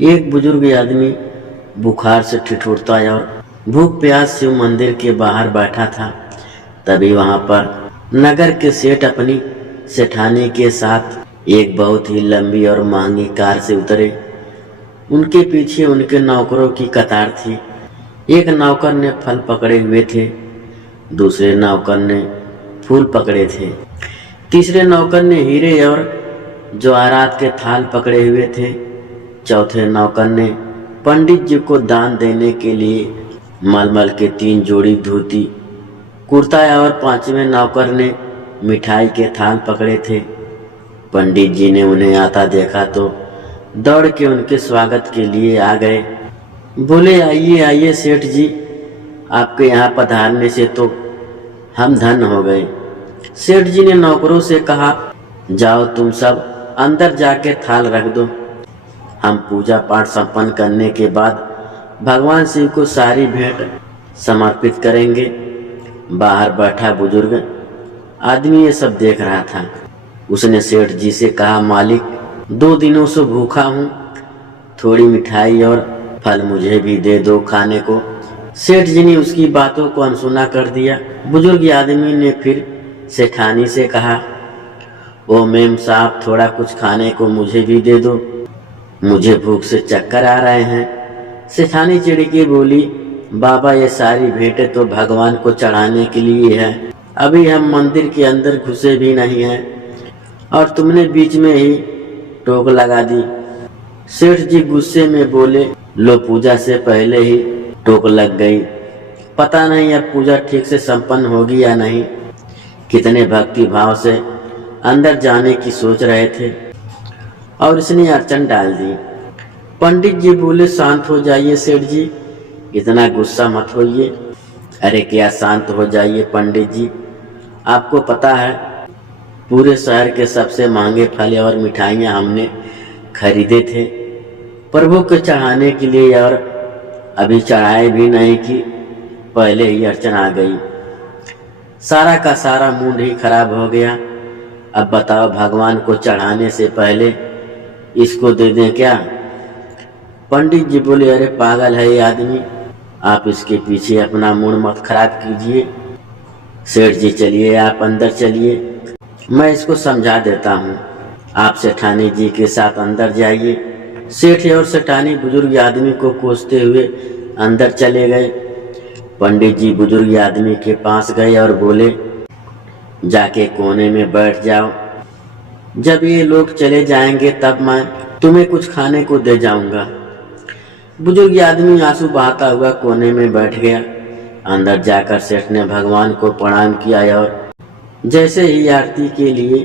एक बुजुर्ग आदमी बुखार से ठिठुरता और भूख प्यास से मंदिर के बाहर बैठा था। तभी वहां पर नगर के सेठ अपनी सेठानी के साथ एक बहुत ही लंबी और महंगी कार से उतरे। उनके पीछे उनके नौकरों की कतार थी। एक नौकर ने फल पकड़े हुए थे, दूसरे नौकर ने फूल पकड़े थे, तीसरे नौकर ने हीरे और जवाहरात के थाल पकड़े हुए थे, चौथे नौकर ने पंडित जी को दान देने के लिए मलमल के 3 जोड़ी धोती कुर्ता और पांचवें नौकर ने मिठाई के थाल पकड़े थे। पंडित जी ने उन्हें आता देखा तो दौड़ के उनके स्वागत के लिए आ गए। बोले, आइए आइए सेठ जी, आपके यहाँ पधारने से तो हम धन्य हो गए। सेठ जी ने नौकरों से कहा, जाओ तुम सब अंदर जाके थाल रख दो। हम पूजा पाठ संपन्न करने के बाद भगवान शिव को सारी भेंट समर्पित करेंगे। बाहर बैठा बुजुर्ग आदमी ये सब देख रहा था। उसने सेठ जी से कहा, मालिक 2 दिनों से भूखा हूँ, थोड़ी मिठाई और फल मुझे भी दे दो खाने को। सेठ जी ने उसकी बातों को अनसुना कर दिया। बुजुर्ग आदमी ने फिर सेठानी से कहा, ओ मेम साहब, थोड़ा कुछ खाने को मुझे भी दे दो, मुझे भूख से चक्कर आ रहे हैं। सेठानी चिढ़ के बोली, बाबा ये सारी भेंटें तो भगवान को चढ़ाने के लिए है, अभी हम मंदिर के अंदर घुसे भी नहीं हैं और तुमने बीच में ही टोक लगा दी। सेठ जी गुस्से में बोले, लो पूजा से पहले ही टोक लग गई, पता नहीं अब पूजा ठीक से संपन्न होगी या नहीं। कितने भक्ति भाव से अंदर जाने की सोच रहे थे और इसने अड़चन डाल दी। पंडित जी बोले, शांत हो जाइए सेठ जी, इतना गुस्सा मत होइए। अरे क्या शांत हो जाइए पंडित जी, आपको पता है पूरे शहर के सबसे महंगे फल और मिठाइयाँ हमने खरीदे थे प्रभु को चढ़ाने के लिए, और अभी चढ़ाए भी नहीं कि पहले ही अड़चन आ गई। सारा का सारा मूड ही खराब हो गया। अब बताओ, भगवान को चढ़ाने से पहले इसको दे दें क्या? पंडित जी बोले, अरे पागल है ये आदमी, आप इसके पीछे अपना मूड मत खराब कीजिए। सेठ जी चलिए आप अंदर चलिए, मैं इसको समझा देता हूँ। आप सेठानी जी के साथ अंदर जाइए। सेठ और सेठानी बुजुर्ग आदमी को कोसते हुए अंदर चले गए। पंडित जी बुजुर्ग आदमी के पास गए और बोले, जाके कोने में बैठ जाओ, जब ये लोग चले जाएंगे तब मैं तुम्हें कुछ खाने को दे जाऊंगा। बुजुर्ग आदमी आंसू बहाता हुआ कोने में बैठ गया। अंदर जाकर सेठ ने भगवान को प्रणाम किया और जैसे ही आरती के लिए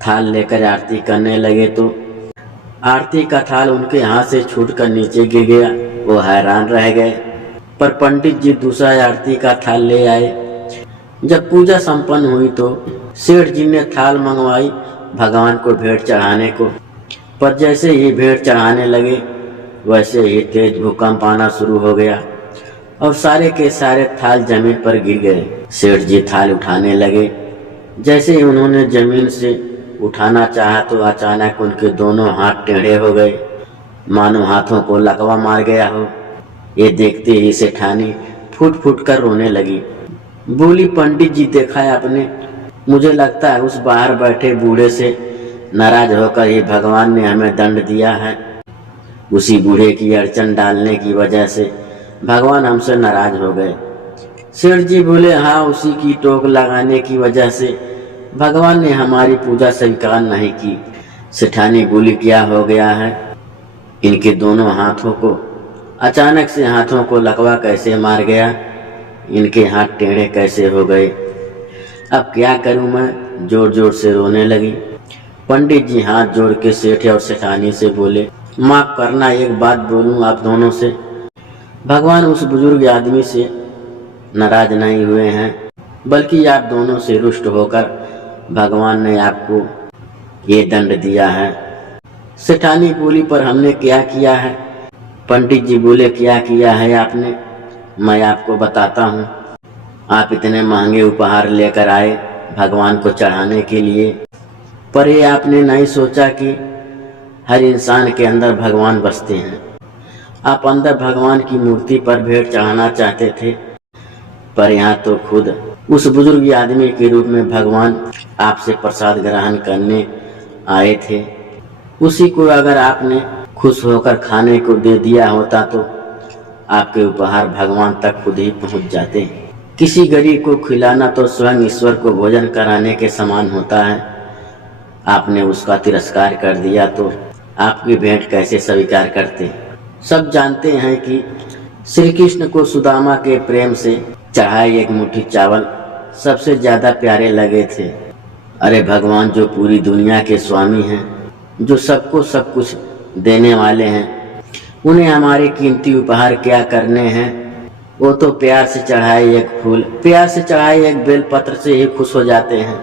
थाल लेकर आरती करने लगे तो आरती का थाल उनके हाथ से छूटकर नीचे गिर गया। वो हैरान रह गए, पर पंडित जी दूसरा आरती का थाल ले आए। जब पूजा संपन्न हुई तो सेठ जी ने थाल मंगवाई भगवान को भेंट चढ़ाने को, पर जैसे ही भेंट चढ़ाने लगे वैसे ही तेज भूकंप आना शुरू हो गया और सारे के सारे थाल जमीन पर गिर गए। सेठ जी थाल उठाने लगे। जैसे ही उन्होंने जमीन से उठाना चाहा तो अचानक उनके दोनों हाथ टेढ़े हो गए, मानो हाथों को लकवा मार गया हो। ये देखते ही सेठानी फूट फूट कर रोने लगी। बोली, पंडित जी देखा है आपने, मुझे लगता है उस बाहर बैठे बूढ़े से नाराज होकर ही भगवान ने हमें दंड दिया है। उसी बूढ़े की अड़चन डालने की वजह से भगवान हमसे नाराज हो गए। सेठ जी बोले, हाँ, उसी की टोक लगाने की वजह से भगवान ने हमारी पूजा स्वीकार नहीं की। सेठानी बोली, क्या हो गया है? इनके दोनों हाथों को अचानक से हाथों को लकवा कैसे मार गया? इनके हाथ टेढ़े कैसे हो गए? अब क्या करूं मैं? जोर जोर से रोने लगी। पंडित जी हाथ जोड़ के सेठ और सेठानी से बोले, माफ करना, एक बात बोलूं आप दोनों से। भगवान उस बुजुर्ग आदमी से नाराज नहीं हुए हैं, बल्कि आप दोनों से रुष्ट होकर भगवान ने आपको ये दंड दिया है। सेठानी बोली, पर हमने क्या किया है? पंडित जी बोले, क्या किया है आपने? मैं आपको बताता हूँ। आप इतने महंगे उपहार लेकर आए भगवान को चढ़ाने के लिए, पर ये आपने नहीं सोचा कि हर इंसान के अंदर भगवान बसते हैं। आप अंदर भगवान की मूर्ति पर भेंट चढ़ाना चाहते थे, पर यहाँ तो खुद उस बुजुर्ग आदमी के रूप में भगवान आपसे प्रसाद ग्रहण करने आए थे। उसी को अगर आपने खुश होकर खाने को दे दिया होता तो आपके उपहार भगवान तक खुद ही पहुंच जाते। किसी गरीब को खिलाना तो स्वयं ईश्वर को भोजन कराने के समान होता है। आपने उसका तिरस्कार कर दिया तो आपकी भेंट कैसे स्वीकार करते। सब जानते हैं कि श्री कृष्ण को सुदामा के प्रेम से चढ़ाए एक मुट्ठी चावल सबसे ज्यादा प्यारे लगे थे। अरे भगवान जो पूरी दुनिया के स्वामी हैं, जो सबको सब कुछ देने वाले हैं, उन्हें हमारे कीमती उपहार क्या करने हैं। वो तो प्यार से चढ़ाए एक फूल, प्यार से चढ़ाए एक बेलपत्र से ही खुश हो जाते हैं।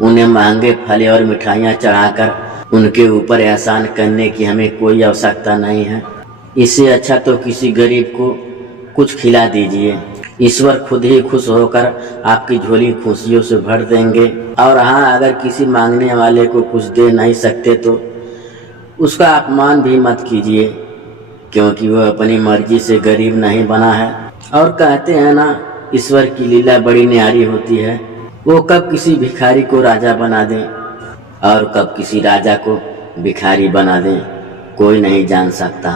उन्हें महंगे फल और मिठाइयाँ चढ़ाकर उनके ऊपर एहसान करने की हमें कोई आवश्यकता नहीं है। इससे अच्छा तो किसी गरीब को कुछ खिला दीजिए। ईश्वर खुद ही खुश होकर आपकी झोली खुशियों से भर देंगे। और हाँ, अगर किसी मांगने वाले को कुछ दे नहीं सकते तो उसका अपमान भी मत कीजिए, क्योंकि वह अपनी मर्जी से गरीब नहीं बना है। और कहते हैं ना, ईश्वर की लीला बड़ी न्यारी होती है। वो कब किसी भिखारी को राजा बना दे और कब किसी राजा को भिखारी बना दे, कोई नहीं जान सकता।